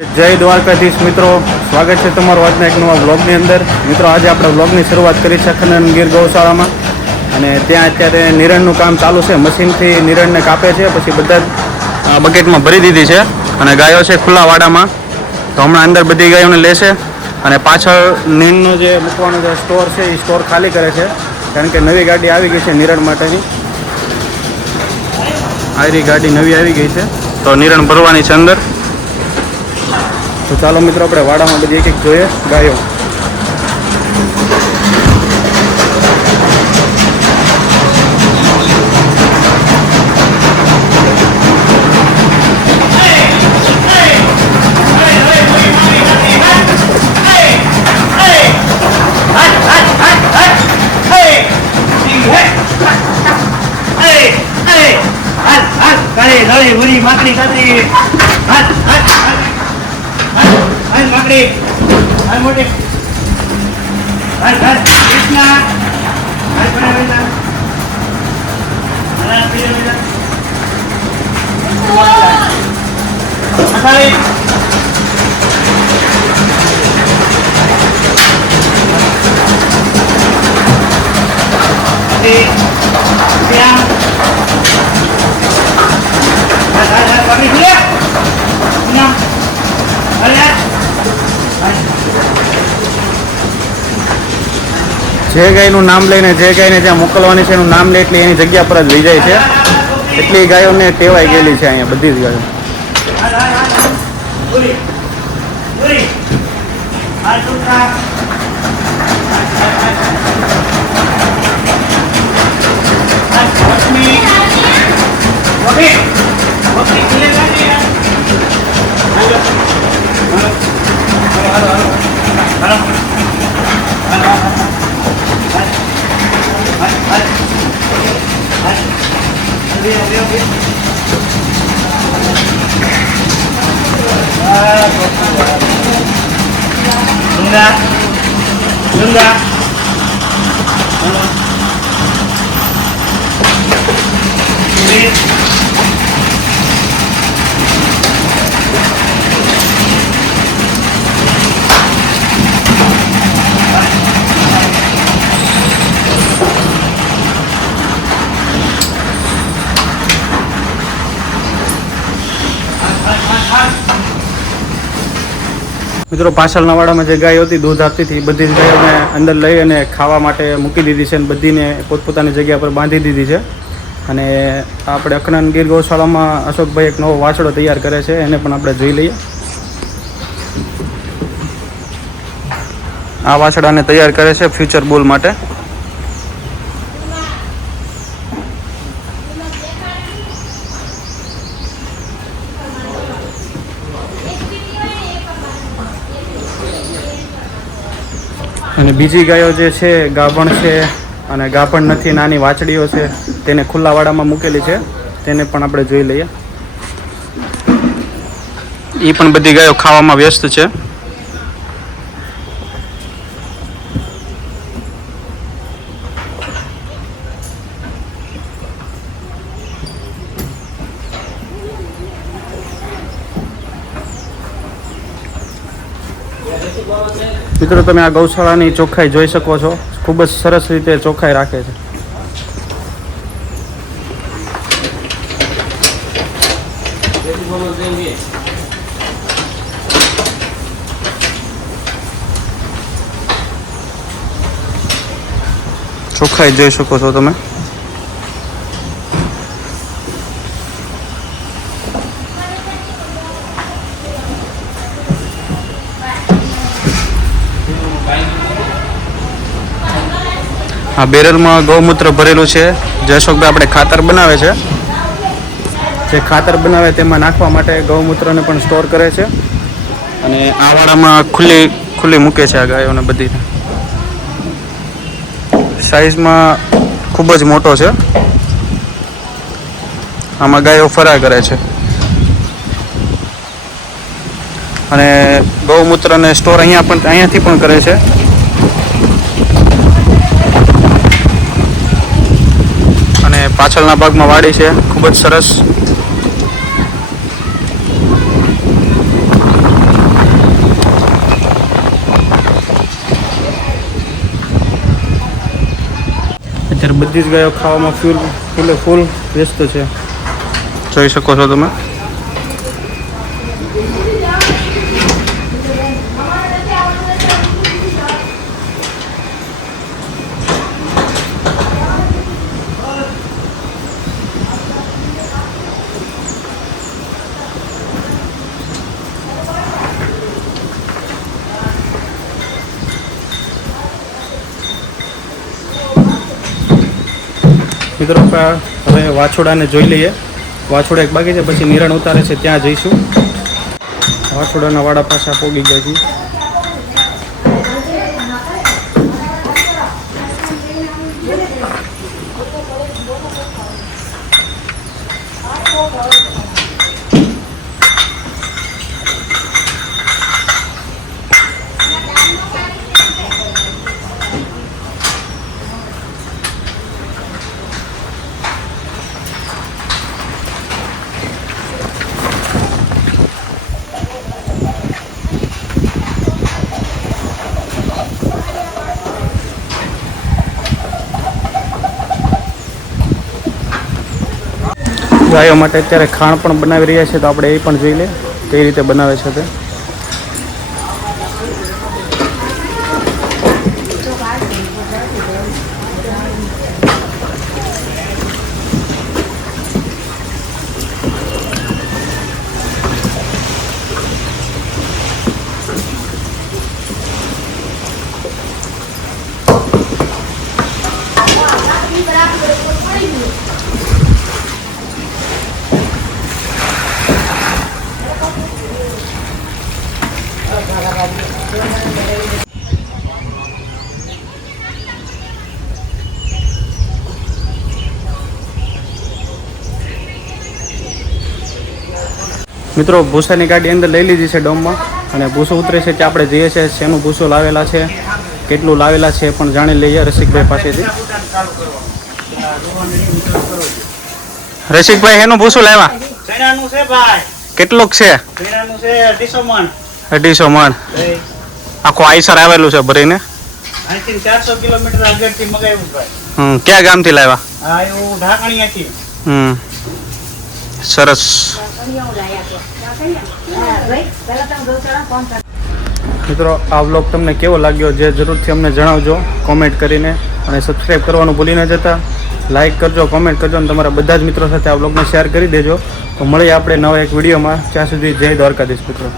જય દ્વારકાધીશ મિત્રો, સ્વાગત છે તમારું આજના એક નવા વ્લોગની અંદર. મિત્રો આજે આપણે વ્લોગની શરૂઆત કરી છે ખનન ગીર ગૌશાળામાં, અને ત્યાં અત્યારે નિરણનું કામ ચાલુ છે. મશીનથી નિરણને કાપે છે, પછી બધા જ બકેટમાં ભરી દીધી છે અને ગાયો છે ખુલ્લા વાડામાં. તો હમણાં અંદર બધી ગાયોને લેશે અને પાછળ નીણનો જે મૂકવાનો જે સ્ટોર છે એ સ્ટોર ખાલી કરે છે, કારણ કે નવી ગાડી આવી ગઈ છે નિરણ માટેની. આરી ગાડી નવી આવી ગઈ છે તો નિરણ ભરવાની છે અંદર. તો ચાલો મિત્રો આપણે વાડામાં બધી એક જોઈએ ગાયો. જે ગાયનું નામ લઈને જે ગાયને જ્યાં મોકલવાની છે એનું નામ લે એટલે એની જગ્યા પર જ લઈ જાય છે. એટલી ગાયોને ટેવાઈ ગયેલી છે અહીંયા બધી જ ગાયો. મિત્રો પાછળના વાડામાં જે ગાયો હતી દૂધ આપતી હતી બધી જ ગાયોને અંદર લઈ અને ખાવા માટે મૂકી દીધી છે અને બધીને પોતપોતાની જગ્યા પર બાંધી દીધી છે. અને આપણે ખનન ગીર ગૌશાળામાં અશોકભાઈ એક નવો વાછડો તૈયાર કરે છે, એને પણ આપણે જોઈ લઈએ. આ વાછડાને તૈયાર કરે છે ફ્યુચર બુલ માટે. અને બીજી ગાયો જે છે ગાભણ છે અને ગાભણ નથી, નાની વાછડીઓ છે, તેને ખુલ્લા વાડામાં મૂકેલી છે, તેને પણ આપણે જોઈ લઈએ. એ પણ બધી ગાયો ખાવામાં વ્યસ્ત છે. મિત્રો તમે આ ગૌશાળાની ચોખ્ખાઈ જોઈ શકો છો, ખૂબ જ સરસ રીતે ચોખ્ખાઈ રાખે છે. ચોખ્ખાઈ જોઈ શકો છો તમે. આ બેરલમાં ગૌમૂત્ર ભરેલું છે, જે અશોકભાઈ આપણે ખાતર બનાવે છે. જે ખાતર બનાવે તેમાં નાખવા માટે ગૌમૂત્રને પણ સ્ટોર કરે છે. અને આ વાડામાં ખુલ્લી મૂકે છે આ ગાયોને બધી. સાઈઝમાં ખૂબ જ મોટો છે. આમાં ગાયો ફરા કરે છે અને ગૌમૂત્રને સ્ટોર અહીંયાથી પણ કરે છે. પાછળના ભાગમાં વાડી છે, ખૂબ જ સરસ. અત્યારે બધી જ ગાયો ખાવામાં ફૂલ વ્યસ્ત છે, જોઈ શકો છો તમે. મિત્રો હવે વાછોડાને જોઈ લઈએ. વાછોડા એક બાકી છે, પછી નિરણ ઉતારે છે ત્યાં જઈશું. વાછોડાના વાડા પાછા પોગી ગયા છે. ગાયો માટે અત્યારે ખાણ પણ બનાવી રહ્યા છે, તો આપણે એ પણ જોઈ લઈએ કઈ રીતે બનાવે છે તે. મિત્રો ભૂસાની ગાડી અંદર લઈ લીધી છે ડોમમાં, અને ભૂસો ઉતરે છે ત્યાં આપણે જઈએ છીએ. શેનું ભૂસો લાવેલા છે, કેટલું લાવેલા છે પણ જાણી લઈએ રસિકભાઈ પાસેથી. રસિકભાઈ એનું ભૂસું લાવ્યા? કેટલુંક છે? 250 મણ. આખું આઈસર આવેલું છે ભરીને. 400 કિલોમીટર આગળથી મગાવ્યું ભાઈ. ક્યાં ગામથી લાવ્યા? હા એવું ઢાકણીયાથી. સરસ. મિત્રો આ વ્લોગ તમને કેવો લાગ્યો જે જરૂરથી અમને જણાવજો કોમેન્ટ કરીને, અને સબસ્ક્રાઈબ કરવાનું ભૂલી ન જતા. લાઇક કરજો, કોમેન્ટ કરજો, અને તમારા બધા જ મિત્રો સાથે આ વ્લોગને શેર કરી દેજો. તો મળીએ આપણે નવા એક વિડીયોમાં. ત્યાં સુધી જય દ્વારકાધીશ મિત્રો.